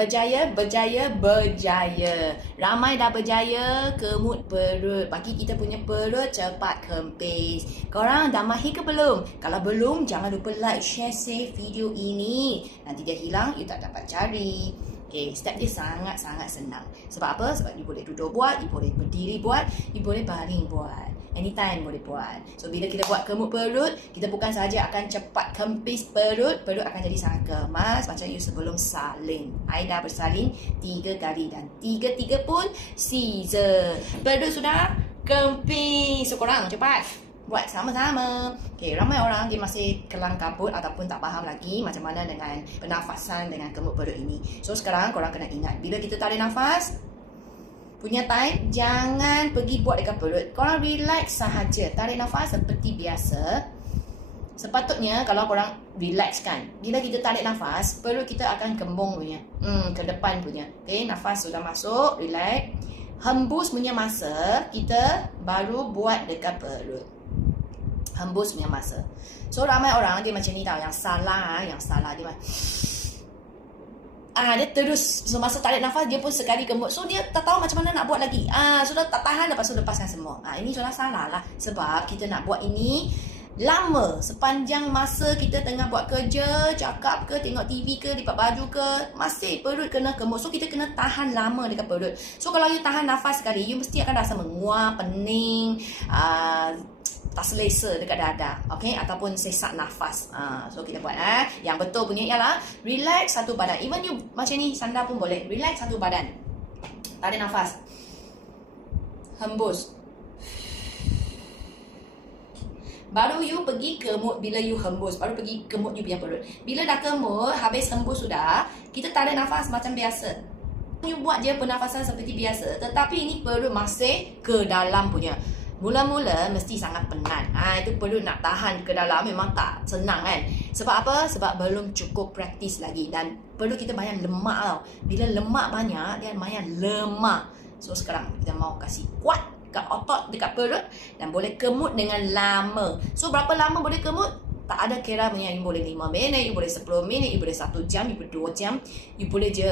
Berjaya. Ramai dah berjaya kemut perut. Bagi kita punya perut cepat kempis. Korang dah mahir ke belum? Kalau belum, jangan lupa like, share, save video ini. Nanti dia hilang, you tak dapat cari. Okay, step dia sangat-sangat senang. Sebab apa? Sebab you boleh duduk buat, you boleh berdiri buat, you boleh baring buat. Anytime boleh buat. So, bila kita buat kemut perut, kita bukan sahaja akan cepat kempis perut akan jadi sangat kemas macam you sebelum salin. I dah bersalin 3 kali dan 3 pun Caesar. Perut sudah kempis. So, korang cepat buat sama-sama. Okay, ramai orang dia masih kelang kabut ataupun tak faham lagi macam mana dengan pernafasan dengan kemut perut ini. So, sekarang korang kena ingat, bila kita tarik nafas, punya time, jangan pergi buat dekat perut. Korang relax sahaja. Tarik nafas seperti biasa. Sepatutnya kalau korang relax kan, bila kita tarik nafas, perut kita akan kembung punya. Ke depan punya. Okay, nafas sudah masuk, relax. Hembus punya masa, kita baru buat dekat perut. Hembus punya masa. So, ramai orang dia macam ni tau. Yang salah dia dia terus semasa tarik nafas dia pun sekali kemut. So dia tak tahu macam mana nak buat lagi. Sudah tak tahan, lepas tu lepaskan semua. Ini sudah salah lah. Sebab kita nak buat ini lama. Sepanjang masa kita tengah buat kerja, cakap ke, tengok TV ke, lipat baju ke, masih perut kena kemut. So kita kena tahan lama dekat perut. So kalau you tahan nafas sekali, you mesti akan rasa menguap, pening, tak selesa dekat dada, okay? Ataupun sesak nafas. So kita buat yang betul punya ialah relax satu badan. Even you macam ni sandar pun boleh. Relax satu badan. Tarik nafas. Hembus. Baru you pergi kemut. Bila you hembus, baru pergi kemut you punya perut. Bila dah kemut, habis hembus sudah, kita tarik nafas macam biasa. You buat je pernafasan seperti biasa, tetapi ini perut masih ke dalam punya. Mula-mula mesti sangat penat. Itu perlu nak tahan ke dalam memang tak senang kan. Sebab apa? Sebab belum cukup praktis lagi. Dan perlu kita banyak lemak tau. Bila lemak banyak, dia banyak lemak. So sekarang kita mau kasih kuat kat otot dekat perut. Dan boleh kemut dengan lama. So berapa lama boleh kemut? Tak ada kira punya. You boleh 5 minit, you boleh 10 minit, you boleh 1 jam, you boleh 2 jam. You boleh je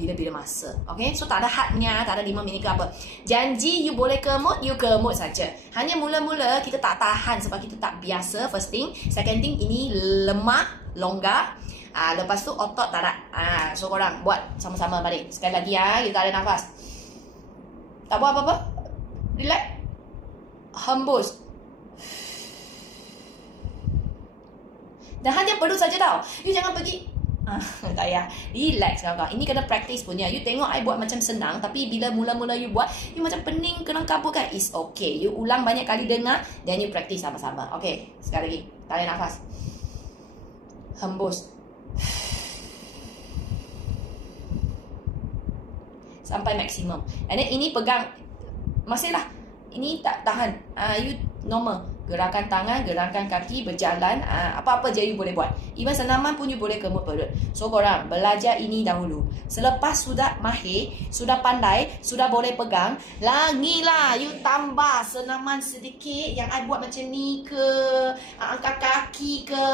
bila-bila masa. Okay, so tak ada hadnya, tak ada 5 minit ke apa. Janji you boleh kemut, you kemut saja. Hanya mula-mula kita tak tahan sebab kita tak biasa. First thing. Second thing, ini lemak, longgar. Lepas tu otot tak ada. So korang buat sama-sama balik. Sekali lagi kita tarik nafas. Tak buat apa-apa. Relax. Hembus. Dan hanya perut saja tau. You jangan pergi tak payah. Relax kakak. Ini kena practice punya. You tengok I buat macam senang, tapi bila mula-mula you buat, you macam pening, kena kabut kan. It's okay. You ulang banyak kali dengar, dan you practice sama-sama. Okay, sekali lagi. Tarik nafas. Hembus. Sampai maksimum. And then ini pegang. Masih lah. Ini tak tahan. You normal. Gerakan tangan, gerakan kaki, berjalan, apa-apa je you boleh buat. Even senaman pun you boleh kemut perut. So korang belajar ini dahulu. Selepas sudah mahir, sudah pandai, sudah boleh pegang, lagilah you tambah senaman sedikit. Yang I buat macam ni ke, angkat kaki ke.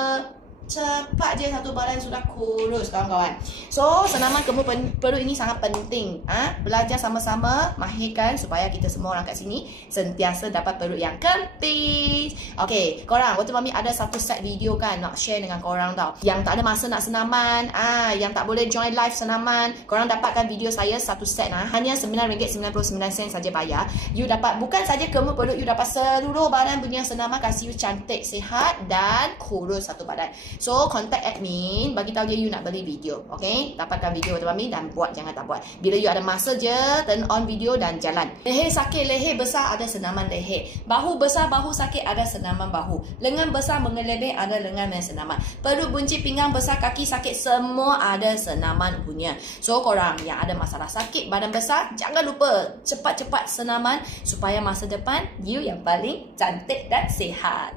Cepat je satu badan sudah kurus kawan-kawan. So senaman kemut perut ini sangat penting. Belajar sama-sama, mahirkan supaya kita semua orang kat sini sentiasa dapat perut yang kempis. Okay, korang, waktu Mami ada satu set video kan nak share dengan korang tau. Yang tak ada masa nak senaman, yang tak boleh join live senaman, korang dapatkan video saya satu set hanya RM9.99 saja bayar. You dapat bukan saja kemut perut, you dapat seluruh badan punya senaman, kasih you cantik, sihat dan kurus satu badan. So, contact admin, bagi tahu dia you nak beli video. Okay? Dapatkan video Tuan Mami dan buat, jangan tak buat. Bila you ada masa je, turn on video dan jalan. Leher sakit, leher besar, ada senaman leher. Bahu besar, bahu sakit, ada senaman bahu. Lengan besar mengelebih, ada lengan dan senaman. Perut buncit, pinggang besar, kaki sakit, semua ada senaman punya. So, korang yang ada masalah sakit, badan besar, jangan lupa cepat-cepat senaman supaya masa depan you yang paling cantik dan sihat.